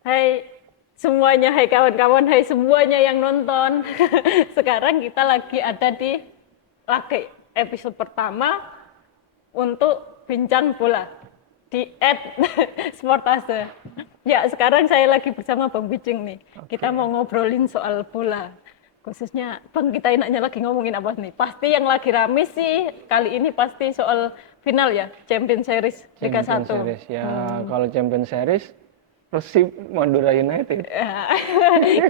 Hai semuanya, hai kawan-kawan, hai semuanya yang nonton. Sekarang kita lagi ada di episode pertama untuk bincang bola di @sportase. Ya, sekarang saya lagi bersama Bang Bijing nih. Kita mau ngobrolin soal bola. Khususnya, Bang, kita enaknya lagi ngomongin apa nih? Pasti yang lagi rame sih kali ini pasti soal final ya, Champions Series Liga Champion 1. Series ya, kalau Champion Series Persib Madura United.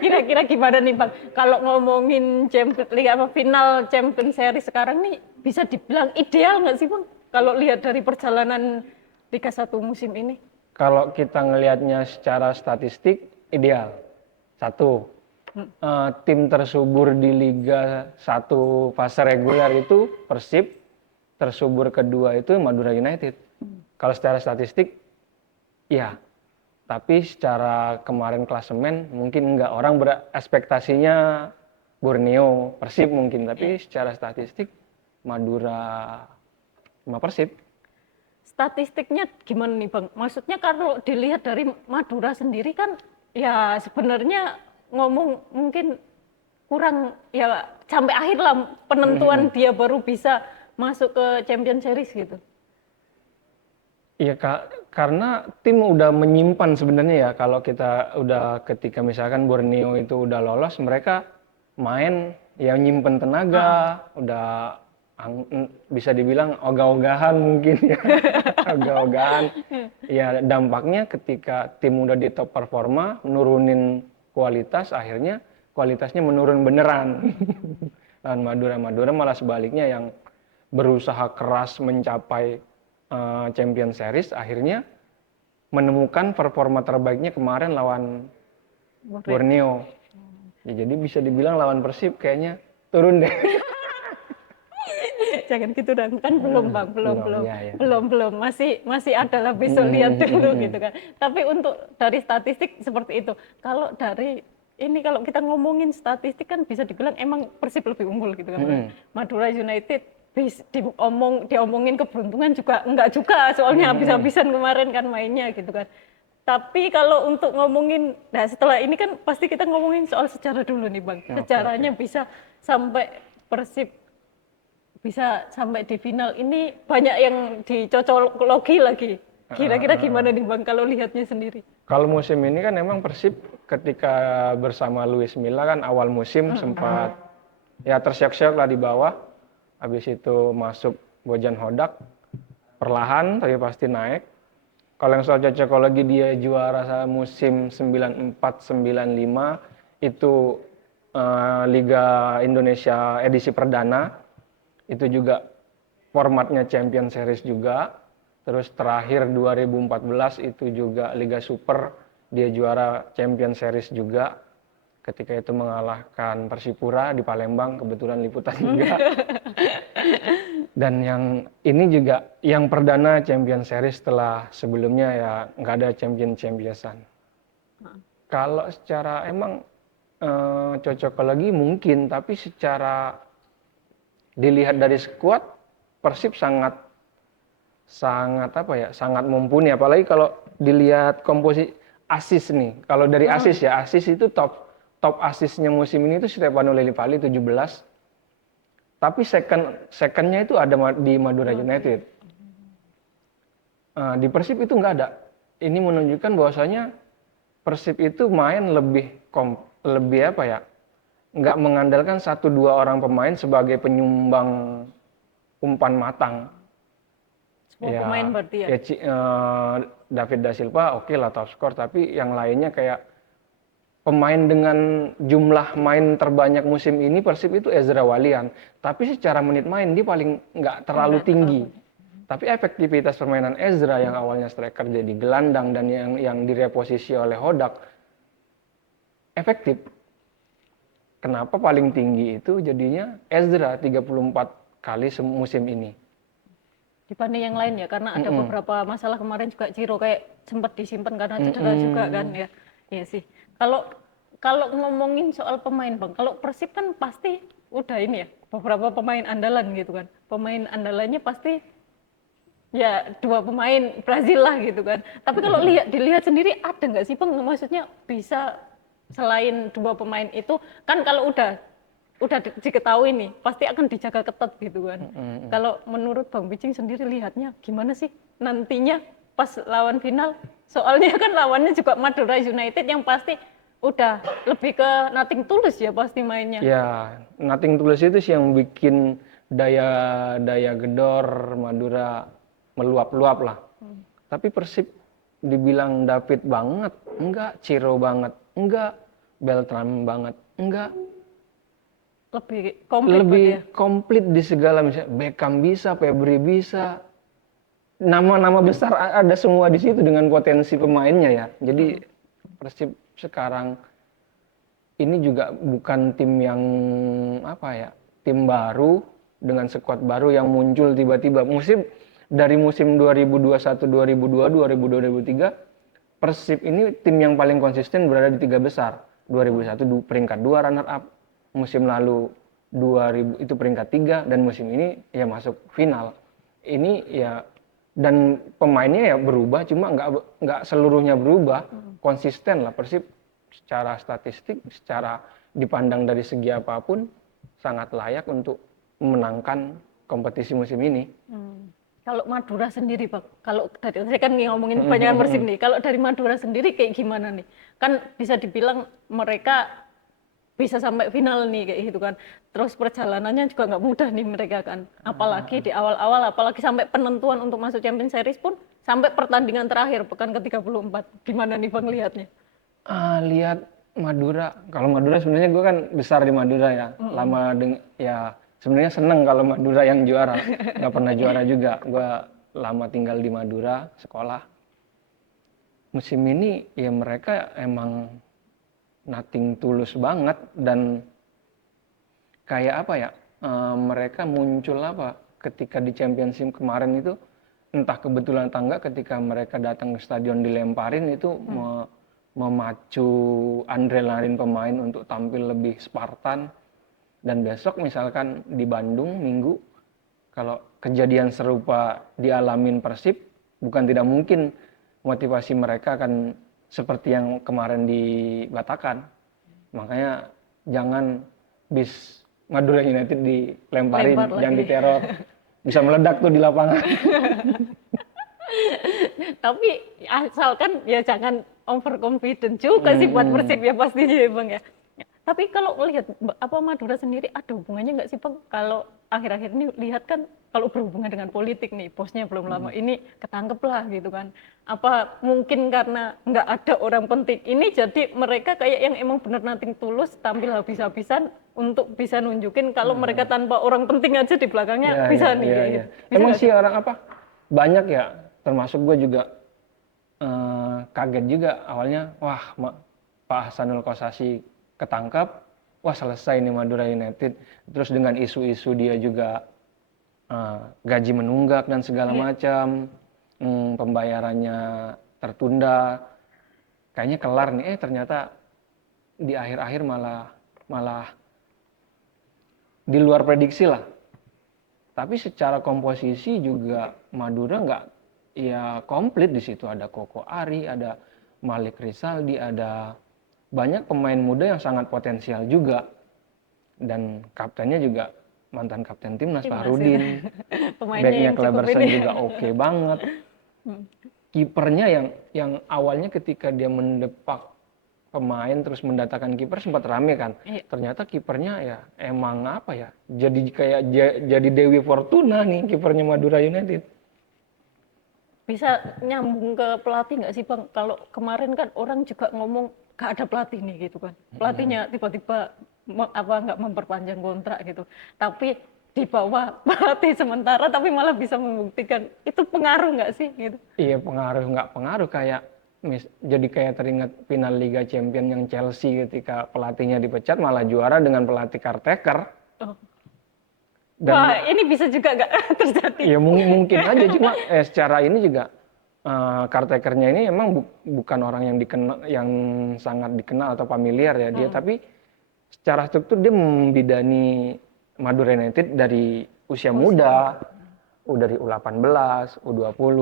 Kira-kira gimana nih Bang? Kalau ngomongin Liga apa final Champions Series sekarang nih bisa dibilang ideal nggak sih Bang? Kalau lihat dari perjalanan Liga 1 musim ini? Kalau kita ngelihatnya secara statistik ideal. Satu, tim tersubur di Liga 1 fase reguler itu Persib, tersubur kedua itu Madura United. Kalau secara statistik, ya. Tapi secara kemarin klasemen mungkin enggak. Orang berekspektasinya Borneo, Persib mungkin. Tapi secara statistik Madura sama Persib. Statistiknya gimana nih Bang? Maksudnya kalau dilihat dari Madura sendiri kan ya sebenarnya ngomong mungkin kurang ya sampai akhir lah penentuan dia baru bisa masuk ke Champions Series gitu. Iya Kak, karena tim udah menyimpan sebenarnya ya kalau kita udah ketika misalkan Borneo itu udah lolos, mereka main ya nyimpen tenaga, udah bisa dibilang ogah-ogahan mungkin ya, ogah-ogahan. Ya dampaknya ketika tim udah di top performa, nurunin kualitas, akhirnya kualitasnya menurun beneran. Dan Madura malah sebaliknya yang berusaha keras mencapai Champion Series, akhirnya menemukan performa terbaiknya kemarin lawan Borneo. Ya, jadi bisa dibilang lawan Persib kayaknya turun deh. Jangan gitu dong, kan belum Bang, belum, Ya, ya. belum, masih ada lah besok lihat dulu gitu kan. Tapi untuk dari statistik seperti itu, kalau dari ini kalau kita ngomongin statistik kan bisa dibilang emang Persib lebih unggul gitu kan. Madura United diomongin keberuntungan juga enggak juga, soalnya habis-habisan kemarin kan mainnya gitu kan. Tapi kalau untuk ngomongin, nah setelah ini kan pasti kita ngomongin soal sejarah dulu nih Bang. Sejarahnya bisa sampai Persib bisa sampai di final ini banyak yang dicocologi lagi. Kira-kira gimana nih Bang kalau lihatnya sendiri? Kalau musim ini kan emang Persib ketika bersama Luis Milla kan awal musim sempat ya tersiok-siok lah di bawah. Habis itu masuk Bojan Hodak, perlahan tapi pasti naik. Kalau yang soal cocokologi dia juara musim 94-95 itu Liga Indonesia edisi perdana. Itu juga formatnya Champion Series juga. Terus terakhir 2014 itu juga Liga Super, dia juara Champion Series juga. Ketika itu mengalahkan Persipura di Palembang, kebetulan liputan juga. Dan yang ini juga yang perdana Champion Series setelah sebelumnya ya nggak ada Championsan. Kalau secara emang cocokologi mungkin, tapi secara dilihat dari skuad Persib sangat apa ya, sangat mumpuni. Apalagi kalau dilihat komposisi asis nih. Kalau dari asis ya, asis itu top asisnya musim ini itu Stefano Lillipali 17. Tapi secondnya itu ada di Madura United. Di Persib itu nggak ada. Ini menunjukkan bahwasanya Persib itu main lebih apa ya? Nggak mengandalkan 1-2 orang pemain sebagai penyumbang umpan matang. Semua pemain berarti ya? David Da Silva oke lah top skor, tapi yang lainnya kayak pemain dengan jumlah main terbanyak musim ini Persib itu Ezra Walian. Tapi secara menit main dia paling nggak terlalu tinggi. Tapi efektivitas permainan Ezra yang awalnya striker jadi gelandang dan yang direposisi oleh Hodak efektif. Kenapa paling tinggi itu jadinya Ezra 34 kali musim ini. Dibanding yang lain ya, karena ada beberapa masalah kemarin juga Ciro kayak sempat disimpan karena cedera juga kan ya. Iya sih. Kalau kalau ngomongin soal pemain Bang, kalau Persib kan pasti udah ini ya, beberapa pemain andalan gitu kan. Pemain andalannya pasti ya 2 pemain Brazil lah gitu kan. Tapi kalau dilihat sendiri ada nggak sih Bang, maksudnya bisa selain 2 pemain itu kan kalau udah diketahui nih pasti akan dijaga ketat gitu kan. Kalau menurut Bang Bijing sendiri lihatnya gimana sih nantinya pas lawan final? Soalnya kan lawannya juga Madura United yang pasti udah lebih ke nothing tulus ya pasti mainnya. Ya, nothing tulus itu sih yang bikin daya gedor Madura meluap-luap lah. Tapi Persib dibilang David banget, enggak, Ciro banget, enggak, Beltran banget, enggak. Lebih komplit berarti Lebih ya. komplit di segala, misalnya Beckham bisa, Febri bisa, nama-nama besar ada semua di situ dengan potensi pemainnya ya. Jadi Persib sekarang ini juga bukan tim yang apa ya, tim baru dengan skuad baru yang muncul tiba-tiba. Dari musim 2021, 2022, 2023, Persib ini tim yang paling konsisten berada di 3 besar. 2001 peringkat 2 runner up, musim lalu 2000 itu peringkat 3, dan musim ini ya masuk final. Ini ya, dan pemainnya ya berubah, cuma nggak seluruhnya berubah, konsisten lah Persib secara statistik, secara dipandang dari segi apapun sangat layak untuk memenangkan kompetisi musim ini. Kalau Madura sendiri, Pak, kalau dari saya kan ngomongin kebanyakan Persib nih, kalau dari Madura sendiri kayak gimana nih? Kan bisa dibilang mereka bisa sampai final nih kayak gitu kan. Terus perjalanannya juga nggak mudah nih mereka kan. Apalagi di awal-awal, apalagi sampai penentuan untuk masuk Champions Series pun sampai pertandingan terakhir pekan ke-34. Gimana nih Bang lihatnya? Lihat Madura, kalau Madura sebenarnya gue kan besar di Madura ya, ya sebenarnya seneng kalau Madura yang juara, nggak pernah juara juga. Gue lama tinggal di Madura, sekolah. Musim ini ya mereka emang nothing tulus banget, dan kayak apa ya, mereka muncul apa ketika di championship kemarin itu, entah kebetulan atau enggak, ketika mereka datang ke stadion dilemparin itu memacu adrenalin pemain untuk tampil lebih Spartan. Dan besok misalkan di Bandung Minggu, kalau kejadian serupa dialamin Persib, bukan tidak mungkin motivasi mereka akan seperti yang kemarin di Batakkan. Makanya jangan bis Madura United dilemparin, Lempar jangan lagi. diteror. Bisa meledak tuh di lapangan. Tapi asalkan ya jangan overconfident juga sih buat Persib ya pastinya ya Bang ya. Tapi kalau melihat apa Madura sendiri ada hubungannya nggak sih Bang? Kalau akhir-akhir ini lihat kan kalau berhubungan dengan politik nih, bosnya belum lama ini ketangkep lah gitu kan. Apa mungkin karena nggak ada orang penting ini jadi mereka kayak yang emang bener nating tulus tampil habis-habisan untuk bisa nunjukin kalau mereka tanpa orang penting aja di belakangnya bisa nih kayak gitu. Bisa Emang nggak sih sih? orang apa, banyak ya, termasuk gue juga kaget juga awalnya, wah Pak Hasanul Kossasi ketangkap, wah selesai nih Madura United. Terus dengan isu-isu dia juga gaji menunggak dan segala macam, pembayarannya tertunda, kayaknya kelar nih. Ternyata di akhir-akhir malah di luar prediksi lah. Tapi secara komposisi juga Madura nggak ya komplit di situ. Ada Koko Ari, ada Malik Rizaldi, ada banyak pemain muda yang sangat potensial juga. Dan kaptennya juga mantan kapten timnas Fahrudin. Pemainnya Backnya yang cukup Kleberson ini. juga oke banget. Kipernya yang awalnya ketika dia mendepak pemain terus mendatangkan kiper sempat rame kan. Iya. Ternyata kipernya ya emang apa ya, jadi kayak jadi Dewi Fortuna nih kipernya Madura United. Bisa nyambung ke pelatih nggak sih Bang? Kalau kemarin kan orang juga ngomong gak ada pelatih nih gitu kan. Pelatihnya tiba-tiba nggak memperpanjang kontrak gitu. Tapi di bawah pelatih sementara tapi malah bisa membuktikan itu pengaruh nggak sih gitu? Iya, pengaruh nggak pengaruh, kayak jadi kayak teringat final Liga Champion yang Chelsea ketika pelatihnya dipecat malah juara dengan pelatih caretaker. Oh. Dan Wah, ini bisa juga nggak terjadi? ya mungkin aja, cuma secara ini juga caretakernya ini emang bukan orang yang dikenal, yang sangat dikenal atau familiar ya dia, tapi secara struktur dia membidani Madura United dari usia muda. dari U18, U20,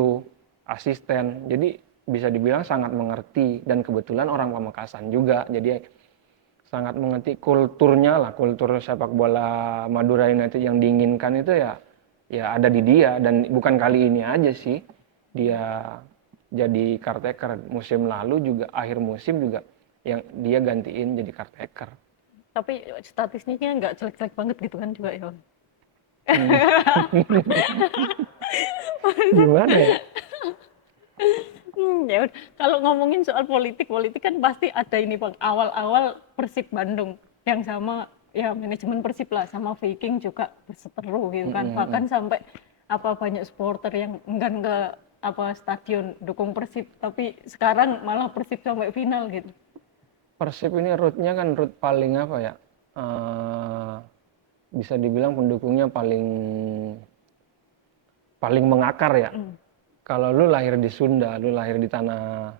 asisten. Jadi bisa dibilang sangat mengerti dan kebetulan orang Pamekasan juga. Jadi sangat mengerti kulturnya lah, kultur sepak bola Madura United yang diinginkan itu ya ada di dia. Dan bukan kali ini aja sih dia jadi caretaker. Musim lalu juga akhir musim juga yang dia gantiin jadi caretaker. Tapi statistiknya nggak jelek-jelek banget gitu kan juga ya. Gimana ya? Ya udah. Kalau ngomongin soal politik kan pasti ada ini Bang. Awal-awal Persib Bandung yang sama ya manajemen Persib lah sama Viking juga berseteru gitu kan. Bahkan sampai apa banyak supporter yang enggan ke apa stadion dukung Persib, tapi sekarang malah Persib sampai final gitu. Persib ini rootnya kan root paling apa ya? Bisa dibilang pendukungnya paling mengakar ya. Kalau lu lahir di Sunda, lu lahir di tanah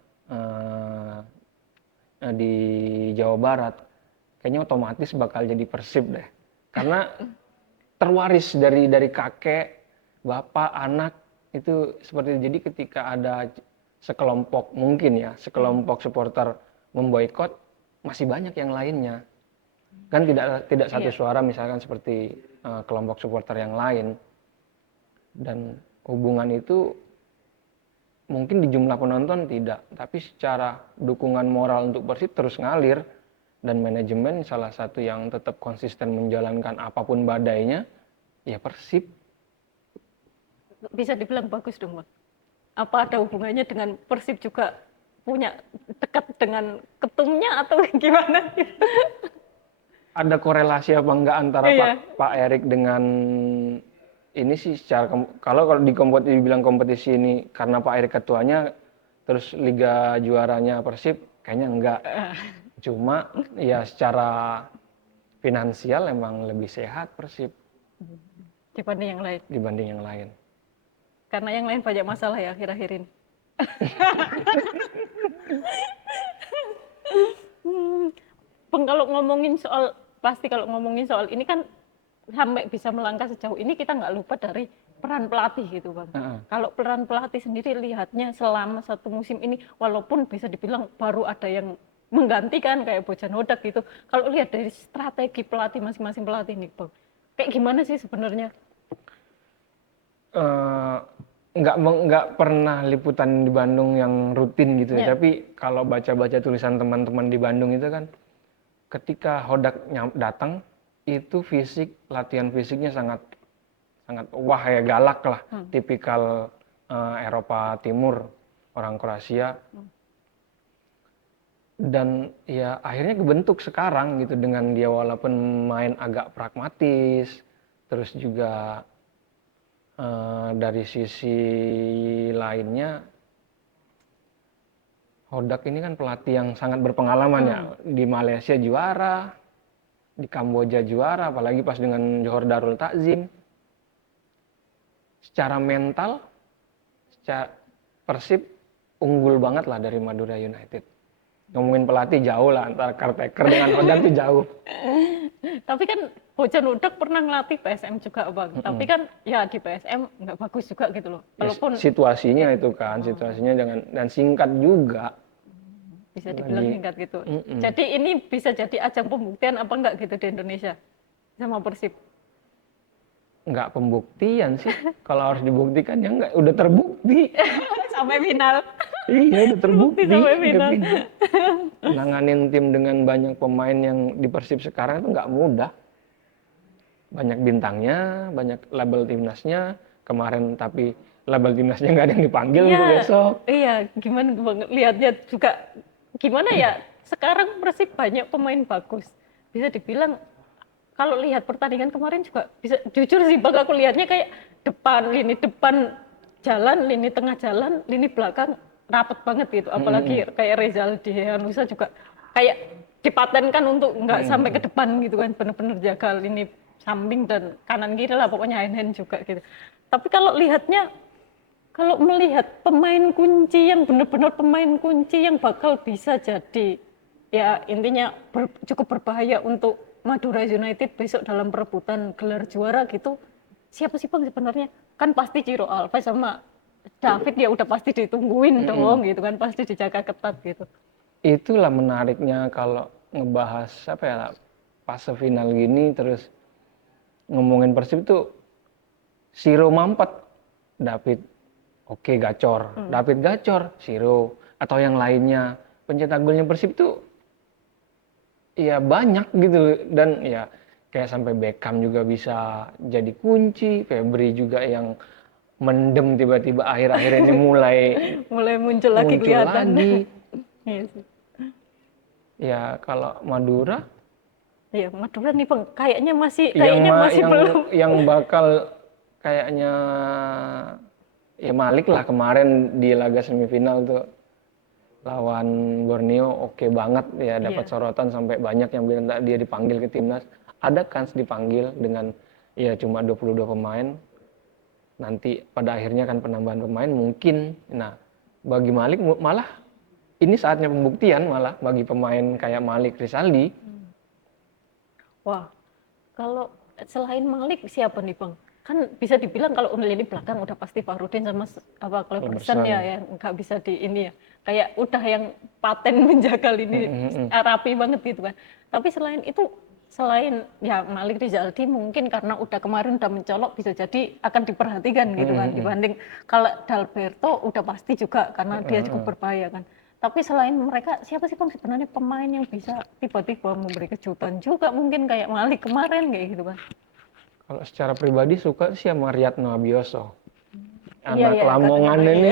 di Jawa Barat, kayaknya otomatis bakal jadi Persib deh. Karena terwaris dari kakek, bapak, anak itu seperti itu. Jadi ketika ada sekelompok mungkin ya, sekelompok supporter memboikot, masih banyak yang lainnya. Kan tidak satu suara misalkan seperti kelompok supporter yang lain. Dan hubungan itu mungkin di jumlah penonton tidak, tapi secara dukungan moral untuk Persib terus ngalir. Dan manajemen salah satu yang tetap konsisten menjalankan apapun badainya, ya Persib. Bisa dibilang bagus dong Bang. Apa ada hubungannya dengan Persib juga punya dekat dengan ketumnya atau gimana? Ada korelasi apa enggak antara Pak Erik dengan ini sih secara kalau di kompetisi dibilang kompetisi ini karena Pak Erik ketuanya terus liga juaranya Persib kayaknya enggak. Cuma ya secara finansial emang lebih sehat Persib dibanding yang lain. Karena yang lain banyak masalah ya akhir-akhir ini. Bang, kalau ngomongin soal ini kan sampai bisa melangkah sejauh ini kita nggak lupa dari peran pelatih gitu Bang. Kalau peran pelatih sendiri lihatnya selama satu musim ini walaupun bisa dibilang baru ada yang menggantikan kayak Bojan Hodak gitu. Kalau lihat dari strategi pelatih masing-masing pelatih nih Bang, kayak gimana sih sebenarnya? Nggak pernah liputan di Bandung yang rutin gitu ya. Tapi kalau baca-baca tulisan teman-teman di Bandung itu kan ketika Hodak datang itu latihan fisiknya sangat wah ya galak lah, tipikal Eropa Timur, orang Kroasia. Dan ya akhirnya kebentuk sekarang gitu dengan dia walaupun main agak pragmatis, terus juga dari sisi lainnya Hodak ini kan pelatih yang sangat berpengalaman ya, di Malaysia juara, di Kamboja juara, apalagi pas dengan Johor Darul Takzim. Secara mental, Persib unggul banget lah dari Madura United. Ngomongin pelatih jauh lah, antara caretaker dengan Hodak itu jauh. Tapi kan Bojan Hodak pernah ngelatih PSM juga Bang. Tapi kan ya di PSM nggak bagus juga gitu loh. Walaupun situasinya itu kan, situasinya dan singkat juga. Bisa dibilang singkat gitu. Jadi ini bisa jadi ajang pembuktian apa enggak gitu di Indonesia sama Persib? Enggak pembuktian sih. Kalau harus dibuktikan ya enggak, udah terbukti. Sampai final. Iya, udah terbukti sampai final. Nanganin tim dengan banyak pemain yang di Persib sekarang itu nggak mudah. Banyak bintangnya, banyak label timnasnya. Kemarin tapi label timnasnya nggak ada yang dipanggil untuk besok. Iya, gimana lihatnya juga gimana ya? Sekarang Persib banyak pemain bagus. Bisa dibilang kalau lihat pertandingan kemarin juga bisa jujur sih Bang, aku lihatnya kayak lini depan jalan, lini tengah jalan, lini belakang rapet banget gitu. Apalagi kayak Rezaldi Hehanussa juga kayak dipatenkan untuk nggak sampai ke depan gitu kan, bener-bener jaga lini samping dan kanan kiri lah pokoknya hand juga gitu. Tapi kalau melihat pemain kunci yang benar-benar pemain kunci yang bakal bisa jadi ya intinya cukup berbahaya untuk Madura United besok dalam perebutan gelar juara gitu, siapa sih Bang sebenarnya? Kan pasti Ciro Alves sama David ya udah pasti ditungguin dong gitu kan, pasti dijaga ketat gitu. Itulah menariknya kalau ngebahas apa ya, fase final gini terus ngomongin Persib tuh Siro mampet, David oke gacor, David gacor, Siro atau yang lainnya. Pencetak golnya Persib tuh ya banyak gitu dan ya kayak sampai Beckham juga bisa jadi kunci, Febri juga yang mendem tiba-tiba akhir-akhir ini mulai Mulai muncul lagi muncul kelihatan. lagi. Iya sih. Ya kalau Madura Iya, Madura nih Bang, kayaknya masih yang kayaknya masih belum. yang bakal kayaknya ya Malik lah kemarin di laga semifinal tuh lawan Borneo oke banget ya, dapat Iya. sorotan sampai banyak yang bilang dia dipanggil ke timnas. Ada kans dipanggil dengan ya cuma 22 pemain. Nanti pada akhirnya kan penambahan pemain mungkin. Nah, bagi Malik malah ini saatnya pembuktian malah bagi pemain kayak Malik Rizaldi. Wah, kalau selain Malik siapa nih Bang? Kan bisa dibilang kalau lini belakang udah pasti Farudin sama apa Cleberson ya yang nggak bisa di ini ya. Kayak udah yang paten menjaga lini rapi banget gitu kan. Tapi selain itu selain ya Malik Rizaldi mungkin karena udah kemarin udah mencolok bisa jadi akan diperhatikan gitu kan dibanding kalau Dalberto udah pasti juga karena dia cukup berbahaya kan. Tapi selain mereka, siapa sih Bang sebenarnya pemain yang bisa tiba-tiba memberi kejutan juga mungkin kayak Malik kemarin kayak gitu kan? Kalau secara pribadi suka sih sama Riyadno Abioso. Iya, Anak iya, Lamongan iya. ini.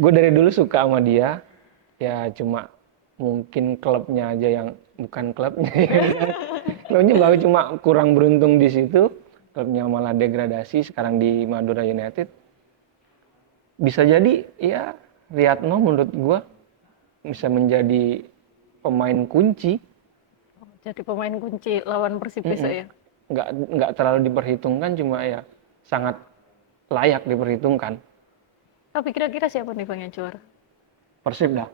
Gue dari dulu suka sama dia. Ya cuma mungkin klubnya aja yang bukan klubnya. Klubnya baru cuma kurang beruntung di situ. Klubnya malah degradasi sekarang di Madura United. Bisa jadi ya Riyadno menurut gue bisa menjadi pemain kunci. Jadi pemain kunci lawan Persib besok ya? Nggak terlalu diperhitungkan, cuma ya sangat layak diperhitungkan. Tapi kira-kira siapa nih Bang yang juara? Persib dah.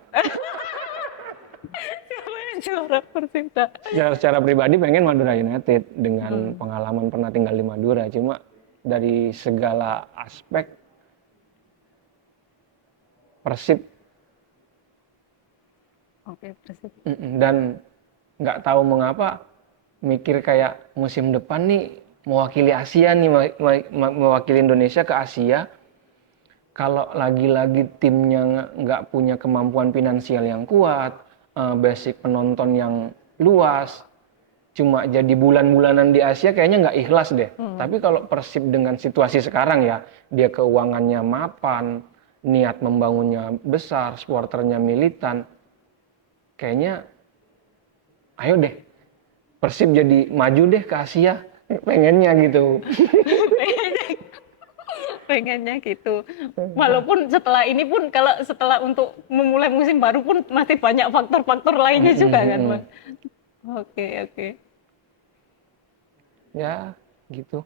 Siapa yang juara Persib dah? Secara pribadi pengen Madura United dengan pengalaman pernah tinggal di Madura, cuma dari segala aspek Persib. Oke, Persib. Dan nggak tahu mengapa mikir kayak musim depan nih mewakili Asia nih, mewakili Indonesia ke Asia. Kalau lagi-lagi timnya nggak punya kemampuan finansial yang kuat, basic penonton yang luas, cuma jadi bulan-bulanan di Asia kayaknya nggak ikhlas deh. Tapi kalau Persib dengan situasi sekarang ya, dia keuangannya mapan, niat membangunnya besar, supporternya militan, kayaknya ayo deh Persib jadi maju deh ke Asia, pengennya gitu. Pengennya gitu. Walaupun setelah ini pun kalau setelah untuk memulai musim baru pun masih banyak faktor-faktor lainnya juga kan, Bang. Oke, oke. Ya, gitu.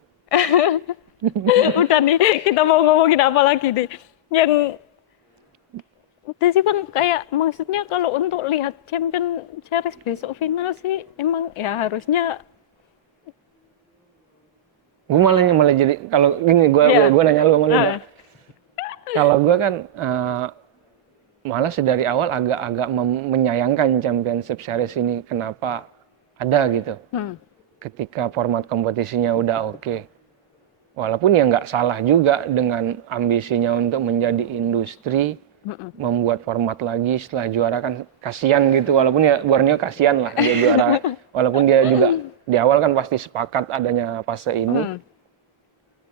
Udah nih, kita mau ngomongin apa lagi nih? Yang udah sih Bang, kayak maksudnya kalau untuk lihat Champion Series besok final sih emang ya harusnya Gue malah jadi kalau gini gue nanya lu sama lu. Kalau gue kan malah sedari awal agak menyayangkan Championship Series ini, kenapa ada gitu. Ketika format kompetisinya udah oke. Walaupun ya nggak salah juga dengan ambisinya untuk menjadi industri, membuat format lagi setelah juara kan kasihan gitu. Walaupun ya Borneo kasihan lah dia juara. Walaupun dia juga di awal kan pasti sepakat adanya fase ini.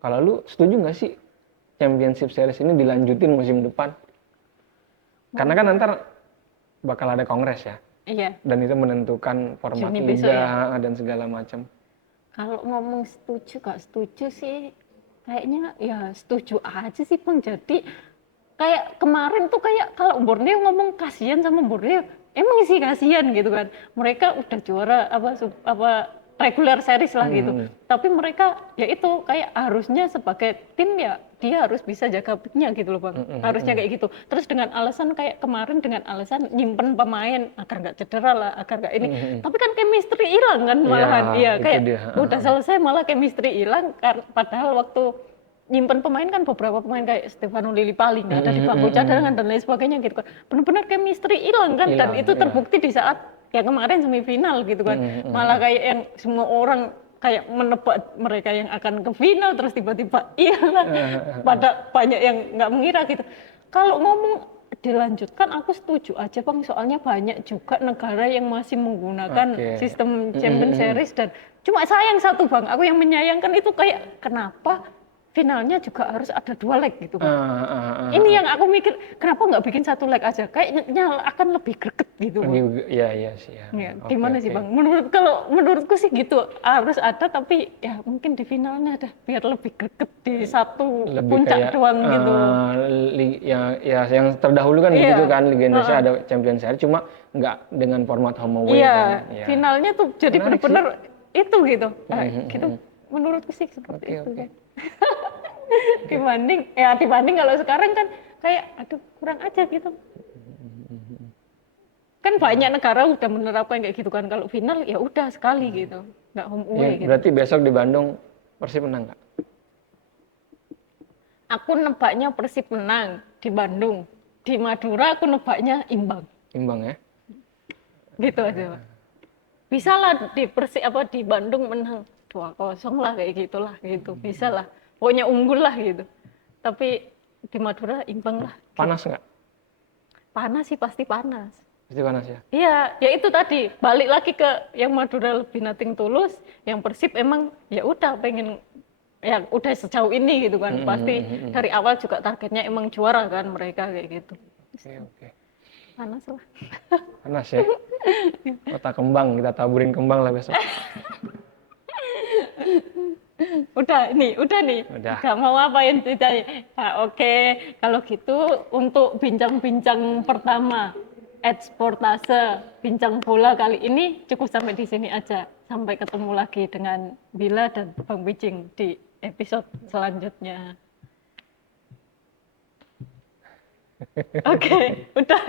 Kalau lu setuju nggak sih Championship Series ini dilanjutin musim depan? Karena kan nanti bakal ada kongres ya. iya. Dan itu menentukan format Juni liga besok ya? dan segala macam. Kalau ngomong setuju gak setuju sih kayaknya ya setuju aja sih Bang. Jadi kayak kemarin tuh kayak kalau Borneo ngomong kasihan sama Borneo, emang sih kasihan gitu kan. Mereka udah juara apa regular series lah gitu. Tapi mereka ya itu kayak harusnya sebagai tim ya dia harus bisa jaga picknya gitu loh Bang. Harusnya kayak gitu. Terus dengan alasan kayak kemarin dengan alasan nyimpen pemain agar nggak cedera lah, agar nggak ini. Tapi kan chemistry hilang kan malahan. Iya itu kayak dia. udah selesai malah chemistry hilang padahal waktu nyimpen pemain kan beberapa pemain kayak Stefano Lillipali nggak ada di bangku cadangan dan lain sebagainya gitu kan. Benar-benar chemistry hilang kan dan itu terbukti di saat ya kemarin semifinal gitu kan. Malah kayak yang semua orang kayak menebak mereka yang akan ke final terus tiba-tiba hilang. Pada banyak yang nggak mengira gitu. Kalau ngomong dilanjutkan aku setuju aja Bang, soalnya banyak juga negara yang masih menggunakan sistem Champions Series dan cuma sayang satu Bang, aku yang menyayangkan itu kayak kenapa finalnya juga harus ada 2 leg gitu Bang. Ini yang aku mikir, kenapa nggak bikin 1 leg aja? Kayaknya akan lebih greget gitu Bang. Iya sih ya. Ya, gimana sih Bang? Menurutku sih gitu harus ada, tapi ya mungkin di finalnya ada biar lebih greget di satu Lebih puncak kayak, doang gitu. yang terdahulu kan begitu kan, Liga Indonesia ada Champions Series, cuma nggak dengan format home away kan. Iya, finalnya tuh jadi benar-benar itu gitu. Nah, gitu menurutku sih seperti itu kan. dibanding kalau sekarang kan kayak aduh kurang aja gitu. Kan banyak negara udah menerapkan kayak gitu kan, kalau final ya udah sekali gitu, nggak home away gitu. Berarti besok di Bandung Persib menang nggak? Aku nebaknya Persib menang di Bandung. Di Madura aku nebaknya imbang. Imbang ya? Gitu aja Pak. Bisa lah di Bandung menang 2-0 lah kayak gitulah gitu. Bisa lah. Pokoknya unggul lah gitu. Tapi di Madura imbang lah. Panas nggak? Panas sih pasti panas. Pasti panas ya? Iya, ya itu tadi. Balik lagi ke yang Madura lebih nothing tulus, yang Persib emang ya udah pengen ya udah sejauh ini gitu kan. Pasti dari awal juga targetnya emang juara kan mereka kayak gitu. Oke. Panas lah. Panas ya? Kota kembang, kita taburin kembang lah besok. Udah nih. Udah. Gak mau apa yang ditanya. Nah, oke. Kalau gitu untuk bincang-bincang pertama Sportase bincang bola kali ini cukup sampai di sini aja. Sampai ketemu lagi dengan Bila dan Bang Wijing di episode selanjutnya. Oke, udah.